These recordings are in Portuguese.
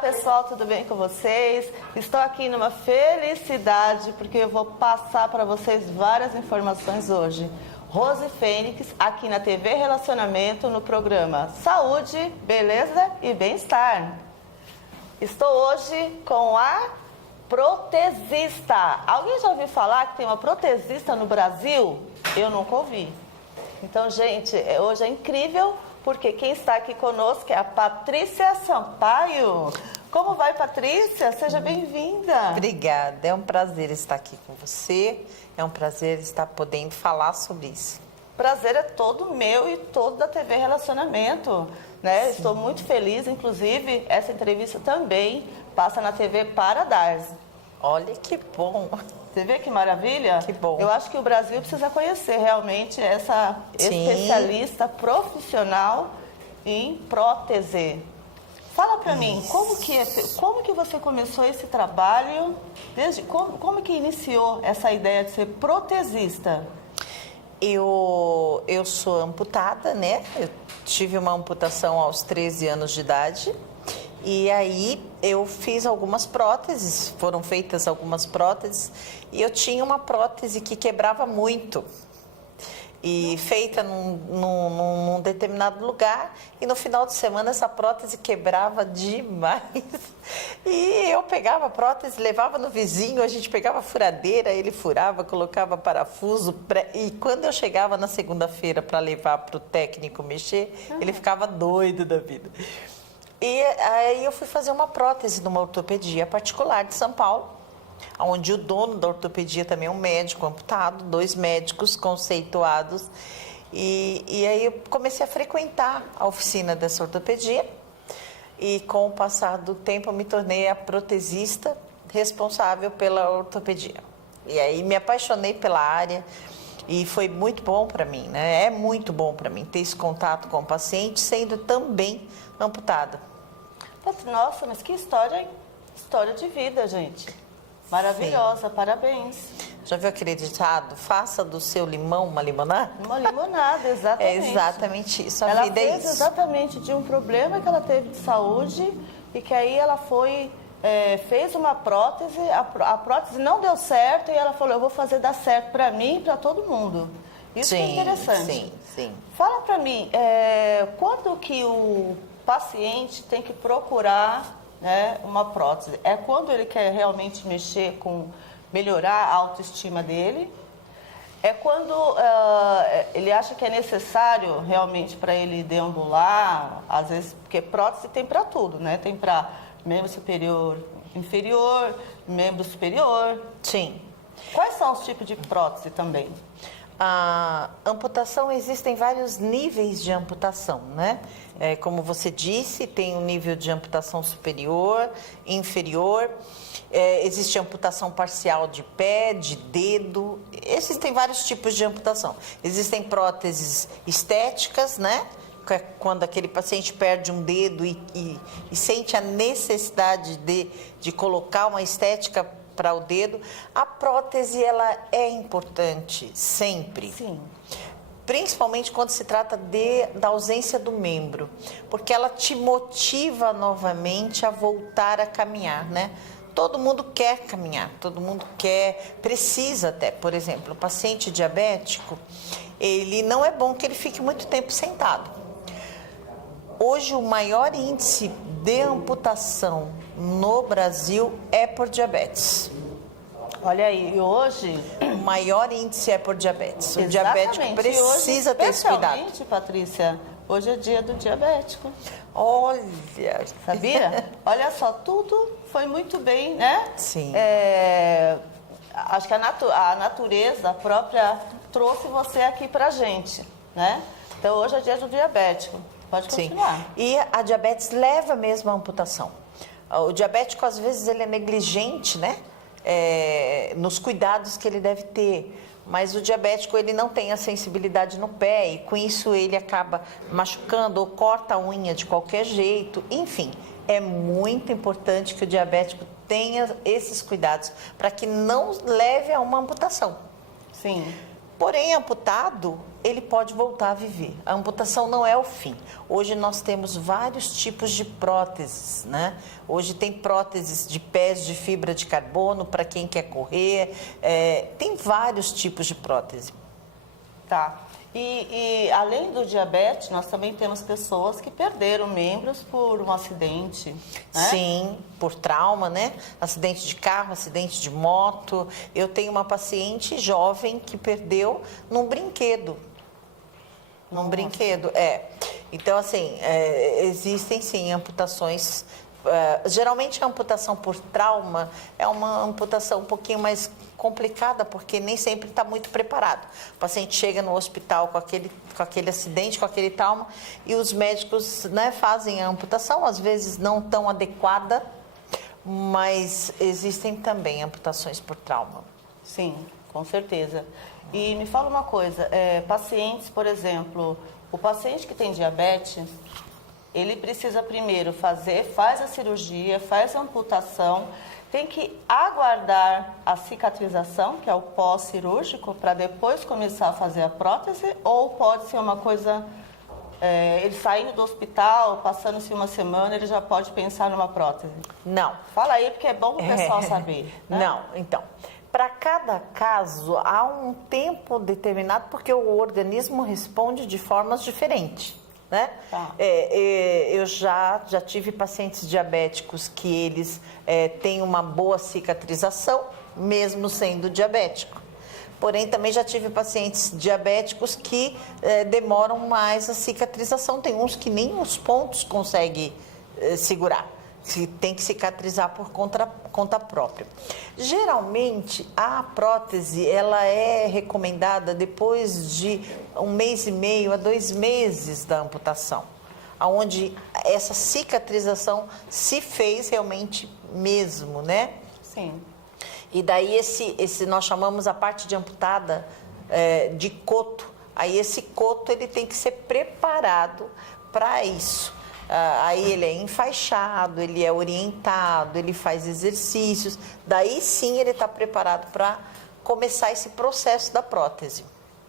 Pessoal, tudo bem com vocês? Estou aqui numa felicidade porque eu vou passar para vocês várias informações hoje. Rose Fênix, aqui na TV Relacionamento, no programa Saúde, Beleza e Bem-Estar. Estou hoje com a protesista. Alguém já ouviu falar que tem uma protesista no Brasil? Eu nunca ouvi. Então, gente, hoje é incrível, porque quem está aqui conosco é a Patrícia Sampaio. Como vai, Patrícia? Seja bem-vinda. Obrigada, é um prazer estar aqui com você, é um prazer estar podendo falar sobre isso. Prazer é todo meu e todo da TV Relacionamento, né? Estou muito feliz, inclusive, essa entrevista também passa na TV Paradise. Olha que bom. Você vê que maravilha? Que bom. Eu acho que o Brasil precisa conhecer realmente essa especialista profissional em prótese. Fala para mim, como que você começou esse trabalho? Como que iniciou essa ideia de ser protesista? Eu sou amputada, né? Eu tive uma amputação aos 13 anos de idade. E aí eu fiz algumas próteses, foram feitas algumas próteses, e eu tinha uma prótese que quebrava muito, e feita num determinado lugar, e no final de semana essa prótese quebrava demais. E eu pegava a prótese, levava no vizinho, a gente pegava a furadeira, ele furava, colocava parafuso, e quando eu chegava na segunda-feira para levar para o técnico mexer, ele ficava doido da vida. E aí eu fui fazer uma prótese numa ortopedia particular de São Paulo, onde o dono da ortopedia também é um médico amputado, 2 médicos conceituados. E aí eu comecei a frequentar a oficina dessa ortopedia e com o passar do tempo eu me tornei a protesista responsável pela ortopedia. E aí me apaixonei pela área e foi muito bom para mim, né? É muito bom para mim ter esse contato com o paciente, sendo também amputada. Nossa, mas que história de vida, gente. Maravilhosa, sim. Parabéns. Já viu aquele ditado? Faça do seu limão uma limonada? Uma limonada, exatamente. É exatamente isso, ela vida é fez isso. Exatamente de um problema que ela teve de saúde e que aí ela fez uma prótese, a prótese não deu certo e ela falou, eu vou fazer dar certo para mim e para todo mundo. Isso sim, é interessante. Sim. Fala para mim, quando que o paciente tem que procurar, né, uma prótese? É quando ele quer realmente melhorar a autoestima dele? É quando ele acha que é necessário realmente para ele deambular, às vezes, porque prótese tem para tudo, né? Tem para membro superior, inferior, membro superior. Sim. Quais são os tipos de prótese também? A amputação, existem vários níveis de amputação, né? Como você disse, tem um nível de amputação superior, inferior, existe amputação parcial de pé, de dedo, existem vários tipos de amputação. Existem próteses estéticas, né? Quando aquele paciente perde um dedo e sente a necessidade de colocar uma estética para o dedo. A prótese, ela é importante sempre. Sim. Principalmente quando se trata da ausência do membro, porque ela te motiva novamente a voltar a caminhar, né? Todo mundo quer caminhar, todo mundo precisa até. Por exemplo, o paciente diabético, ele não é bom que ele fique muito tempo sentado. Hoje, o maior índice de amputação no Brasil é por diabetes. Olha aí, hoje... O maior índice é por diabetes. Exatamente. O diabético precisa hoje, ter esse cuidado. Especialmente, Patrícia, hoje é dia do diabético. Olha... Sabia? Olha só, tudo foi muito bem, né? Sim. Acho que a natureza própria trouxe você aqui pra gente, né? Então hoje é dia do diabético. Pode continuar. Sim. E a diabetes leva mesmo à amputação. O diabético, às vezes, ele é negligente, né? Nos cuidados que ele deve ter. Mas o diabético, ele não tem a sensibilidade no pé e com isso ele acaba machucando ou corta a unha de qualquer jeito. Enfim, é muito importante que o diabético tenha esses cuidados para que não leve a uma amputação. Sim. Porém, amputado, ele pode voltar a viver. A amputação não é o fim. Hoje nós temos vários tipos de próteses, né? Hoje tem próteses de pés de fibra de carbono para quem quer correr. Tem vários tipos de prótese. Tá. E além do diabetes, nós também temos pessoas que perderam membros por um acidente, né? Sim, por trauma, né? Acidente de carro, acidente de moto. Eu tenho uma paciente jovem que perdeu num brinquedo. Num brinquedo, Então, assim, existem sim amputações. Geralmente a amputação por trauma é uma amputação um pouquinho mais complicada, porque nem sempre está muito preparado. O paciente chega no hospital com aquele acidente, com aquele trauma, e os médicos, né, fazem a amputação, às vezes não tão adequada, mas existem também amputações por trauma. Sim, com certeza. E me fala uma coisa, pacientes, por exemplo, o paciente que tem diabetes, ele precisa primeiro faz a cirurgia, faz a amputação, tem que aguardar a cicatrização, que é o pós-cirúrgico, para depois começar a fazer a prótese, ou pode ser uma coisa, ele saindo do hospital, passando-se uma semana, ele já pode pensar numa prótese? Não. Fala aí, porque é bom o pessoal saber. Né? Não, então, para cada caso há um tempo determinado, porque o organismo responde de formas diferentes. Né? Tá. Eu já tive pacientes diabéticos que eles têm uma boa cicatrização, mesmo sendo diabético. Porém, também já tive pacientes diabéticos que demoram mais a cicatrização. Tem uns que nem os pontos conseguem segurar. Tem que cicatrizar por conta própria. Geralmente, a prótese ela é recomendada depois de 1 mês e meio a 2 meses da amputação, onde essa cicatrização se fez realmente mesmo, né? Sim. E daí nós chamamos a parte de amputada de coto. Aí esse coto ele tem que ser preparado para isso. Aí ele é enfaixado, ele é orientado, ele faz exercícios. Daí sim ele está preparado para começar esse processo da prótese.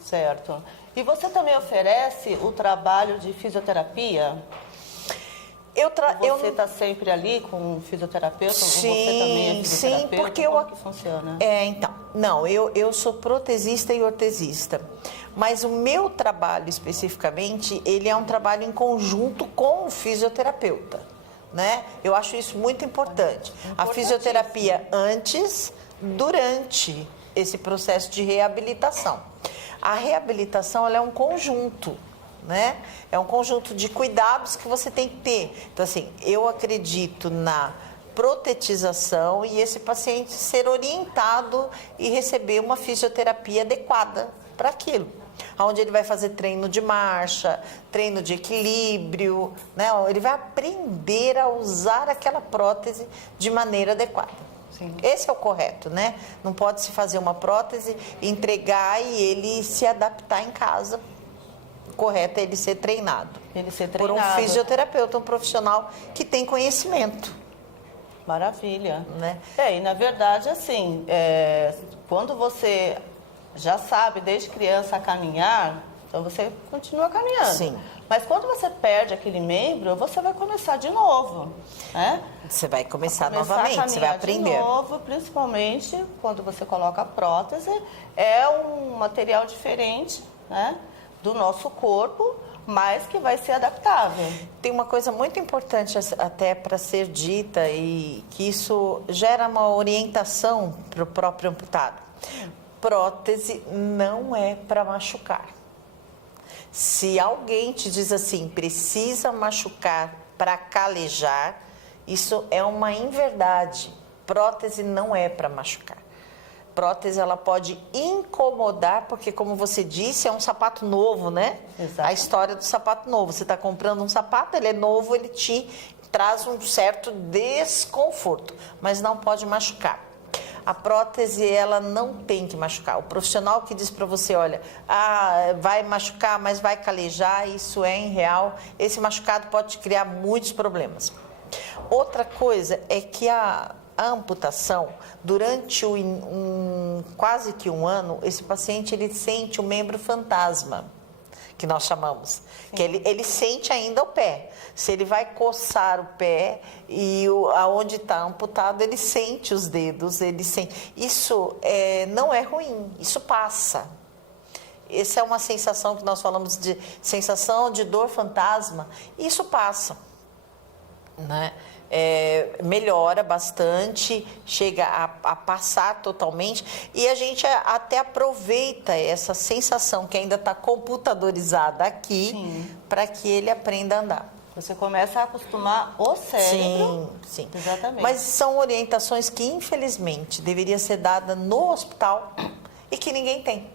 Certo. E você também oferece o trabalho de fisioterapia? Você está sempre ali com o fisioterapeuta? Sim, você também é fisioterapeuta? Sim, porque como que funciona? Então, não, eu sou protesista e ortesista, mas o meu trabalho especificamente, ele é um trabalho em conjunto com o fisioterapeuta, né? Eu acho isso muito importante. A fisioterapia antes, durante esse processo de reabilitação. A reabilitação, ela é um conjunto, né? É um conjunto de cuidados que você tem que ter. Então, assim, eu acredito na protetização e esse paciente ser orientado e receber uma fisioterapia adequada para aquilo. Onde ele vai fazer treino de marcha, treino de equilíbrio, né? Ele vai aprender a usar aquela prótese de maneira adequada. Sim. Esse é o correto, né? Não pode se fazer uma prótese, entregar e ele se adaptar em casa. Correto é ele ser treinado. Por um fisioterapeuta, um profissional que tem conhecimento. Maravilha. Né? E na verdade, assim, quando você já sabe desde criança a caminhar, então você continua caminhando. Sim. Mas quando você perde aquele membro, você vai começar de novo, né? Você vai começar novamente, você vai aprender. De novo, principalmente quando você coloca a prótese, é um material diferente, né, do nosso corpo, mas que vai ser adaptável. Tem uma coisa muito importante até para ser dita e que isso gera uma orientação para o próprio amputado. Prótese não é para machucar. Se alguém te diz assim, precisa machucar para calejar, Isso é uma inverdade. Prótese não é para machucar. Prótese, ela pode incomodar, porque, como você disse, é um sapato novo, né? Exato. A história do sapato novo. Você está comprando um sapato, ele é novo, ele te traz um certo desconforto, mas não pode machucar. A prótese, ela não tem que machucar. O profissional que diz para você, olha, vai machucar, mas vai calejar, isso é irreal. Esse machucado pode te criar muitos problemas. Outra coisa é que a amputação, durante quase que um ano, esse paciente ele sente o membro fantasma, que nós chamamos. Sim. Que ele sente ainda o pé. Se ele vai coçar o pé e aonde está amputado, ele sente os dedos, ele sente. Isso não é ruim, isso passa. Essa é uma sensação que nós falamos de sensação de dor fantasma. Isso passa, né? Melhora bastante, chega a passar totalmente e a gente até aproveita essa sensação que ainda está computadorizada aqui para que ele aprenda a andar. Você começa a acostumar o cérebro. Sim. Exatamente. Mas são orientações que, infelizmente, deveria ser dada no hospital e que ninguém tem.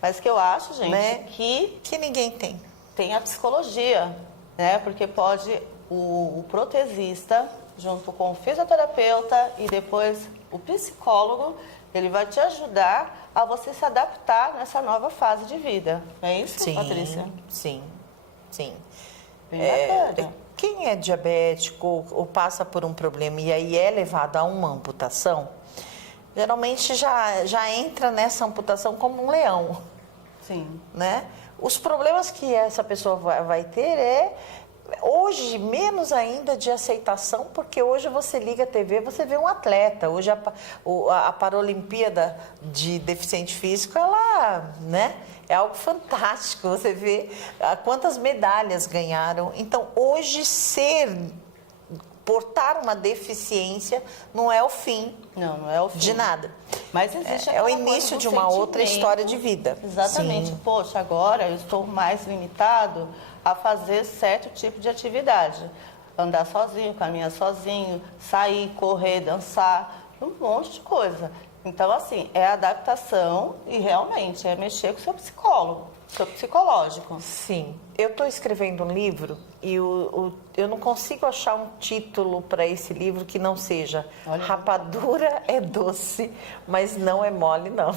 Mas que eu acho, gente, né? que ninguém tem. Tem a psicologia, né? Porque pode o protesista, junto com o fisioterapeuta e depois o psicólogo, ele vai te ajudar a você se adaptar nessa nova fase de vida. É isso, sim, Patrícia? Sim. Bem bacana. Quem é diabético ou passa por um problema e aí é levado a uma amputação, geralmente já entra nessa amputação como um leão. Sim. Né? Os problemas que essa pessoa vai ter hoje, menos ainda de aceitação, porque hoje você liga a TV, você vê um atleta. Hoje a Paralimpíada de Deficiente Físico, ela, né, é algo fantástico. Você vê quantas medalhas ganharam. Então, hoje, portar uma deficiência não é o fim. Não é o fim de nada. Mas existe o início de uma outra história de vida. Exatamente. Sim. Poxa, agora eu estou mais limitado a fazer certo tipo de atividade. Andar sozinho, caminhar sozinho, sair, correr, dançar, um monte de coisa. Então, assim, é adaptação e realmente é mexer com o seu psicólogo, seu psicológico. Sim. Eu estou escrevendo um livro e eu não consigo achar um título para esse livro que não seja Rapadura é doce, mas não é mole, não.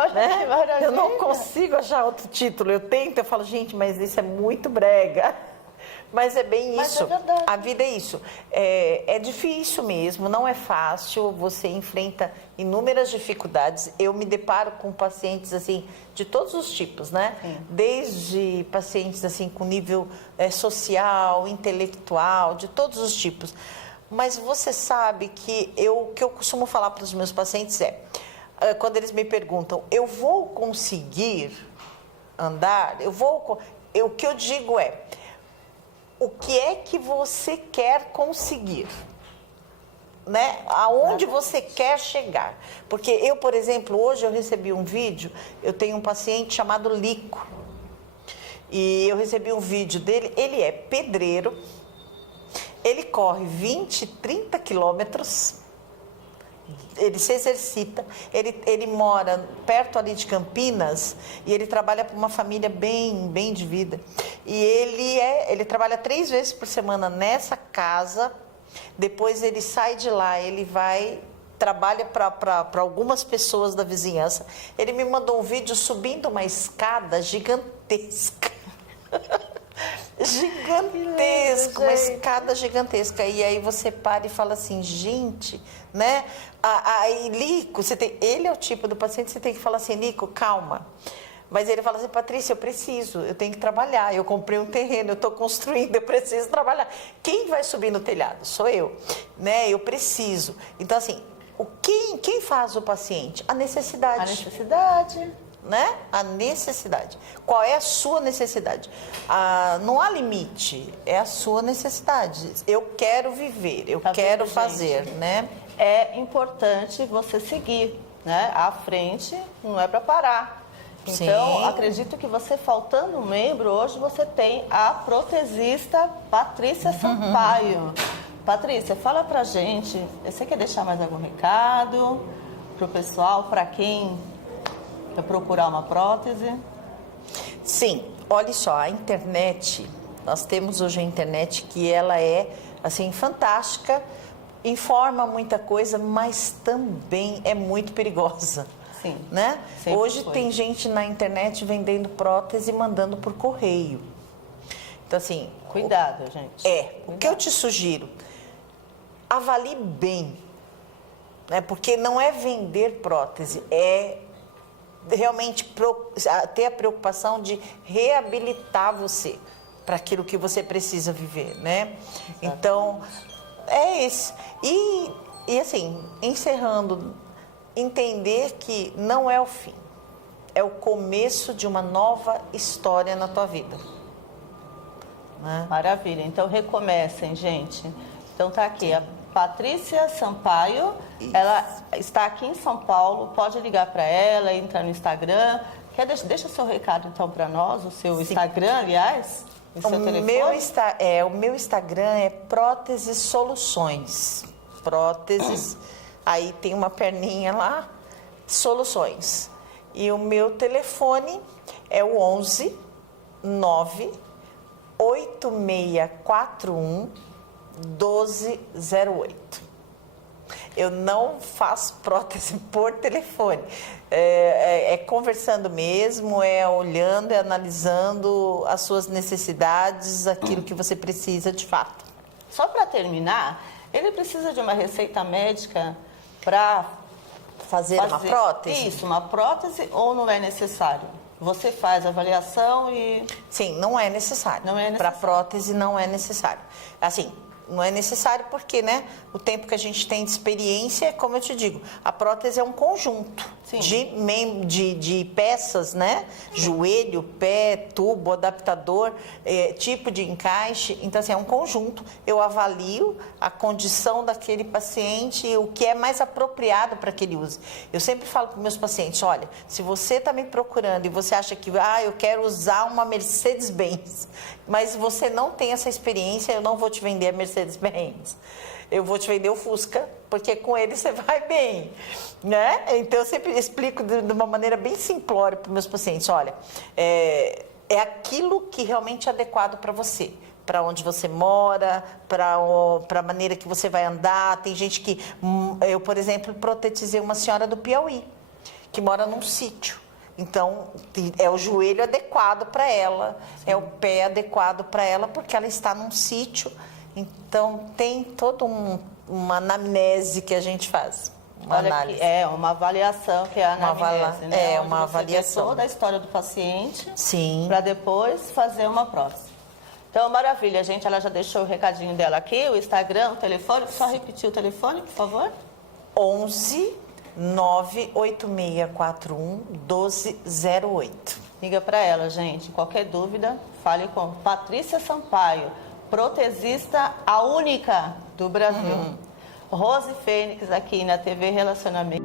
Olha, né? Que maravilha. Eu não consigo achar outro título. Eu falo, gente, mas isso é muito brega. Mas é bem isso. É a vida é isso. É difícil mesmo, não é fácil. Você enfrenta inúmeras dificuldades. Eu me deparo com pacientes assim de todos os tipos, né? Sim. Desde pacientes assim com nível social, intelectual, de todos os tipos. Mas você sabe que o que eu costumo falar para os meus pacientes quando eles me perguntam, eu vou conseguir andar? O que eu digo o que é que você quer conseguir? Né? Aonde você quer chegar? Porque eu, por exemplo, hoje eu recebi um vídeo, eu tenho um paciente chamado Lico, e eu recebi um vídeo dele, ele é pedreiro, ele corre 20, 30 quilômetros, ele se exercita, ele mora perto ali de Campinas e ele trabalha para uma família bem de vida. E ele trabalha 3 vezes por semana nessa casa, depois ele sai de lá, ele trabalha para algumas pessoas da vizinhança. Ele me mandou um vídeo subindo uma escada gigantesca. Gigantesca, uma escada gigantesca. E aí você para e fala assim, gente, né? Aí, Lico, ele é o tipo do paciente que você tem que falar assim, Lico, calma. Mas ele fala assim, Patrícia, eu tenho que trabalhar, eu comprei um terreno, eu estou construindo, eu preciso trabalhar. Quem vai subir no telhado? Sou eu, né? Eu preciso. Então, assim, quem faz o paciente? A necessidade. A necessidade. Né? A necessidade. Qual é a sua necessidade? Não há limite, é a sua necessidade. Eu quero viver, eu quero fazer, né? É importante você seguir, né? À frente não é para parar. Então, Sim. acredito que você, faltando um membro, hoje você tem a protesista Patrícia Sampaio. Patrícia, fala pra gente, você quer deixar mais algum recado pro pessoal, para quem quer procurar uma prótese? Sim, olha só, a internet, nós temos hoje a internet que ela é, assim, fantástica, informa muita coisa, mas também é muito perigosa. Sim, Né? sempre Hoje foi. tem gente na internet vendendo prótese e mandando por correio. Então, assim... Cuidado, gente. O que eu te sugiro, avalie bem, né? Porque não é vender prótese, é realmente ter a preocupação de reabilitar você para aquilo que você precisa viver, né? Então, é isso. E assim, encerrando, entender que não é o fim, é o começo de uma nova história na tua vida. Né? Maravilha. Então, recomecem, gente. Então, tá aqui a Patrícia Sampaio. Isso. Ela está aqui em São Paulo. Pode ligar para ela, entrar no Instagram. Deixa seu recado, então, para nós, o seu Instagram, aliás, o seu telefone. O meu Instagram é Próteses Soluções. Próteses, aí tem uma perninha lá, Soluções. E o meu telefone é o 11 9 8641 1208. Eu não faço prótese por telefone. É conversando mesmo, é olhando, é analisando as suas necessidades, aquilo que você precisa de fato. Só para terminar, ele precisa de uma receita médica para Fazer uma prótese? Isso, uma prótese, ou não é necessário? Você faz a avaliação e... Sim, não é necessário. Não é necessário. Para prótese não é necessário. Assim, não é necessário porque, né, o tempo que a gente tem de experiência, como eu te digo, a prótese é um conjunto de peças, né? Joelho, pé, tubo, adaptador, tipo de encaixe. Então, assim, é um conjunto. Eu avalio a condição daquele paciente e o que é mais apropriado para que ele use. Eu sempre falo para meus pacientes, olha, se você está me procurando e você acha que, eu quero usar uma Mercedes-Benz, mas você não tem essa experiência, eu não vou te vender a Mercedes-Benz. Eu vou te vender o Fusca, porque com ele você vai bem, né? Então, eu sempre explico de uma maneira bem simplória para os meus pacientes, olha, é aquilo que realmente é adequado para você, para onde você mora, para a maneira que você vai andar. Tem gente que... Eu, por exemplo, protetizei uma senhora do Piauí, que mora num sítio. Então, é o joelho adequado para ela, é o pé adequado para ela, porque ela está num sítio. Então, tem toda uma anamnese que a gente faz, uma análise. Uma avaliação, que é a anamnese, né? Onde uma você avaliação. vê toda a história do paciente, Sim. para depois fazer uma prótese. Então, maravilha, gente. Ela já deixou o recadinho dela aqui, o Instagram, o telefone. Só repetir o telefone, por favor. 11 98641 1208. Liga para ela, gente. Qualquer dúvida, fale com Patrícia Sampaio, protesista, a única do Brasil. Rose Fênix aqui na TV Relacionamento.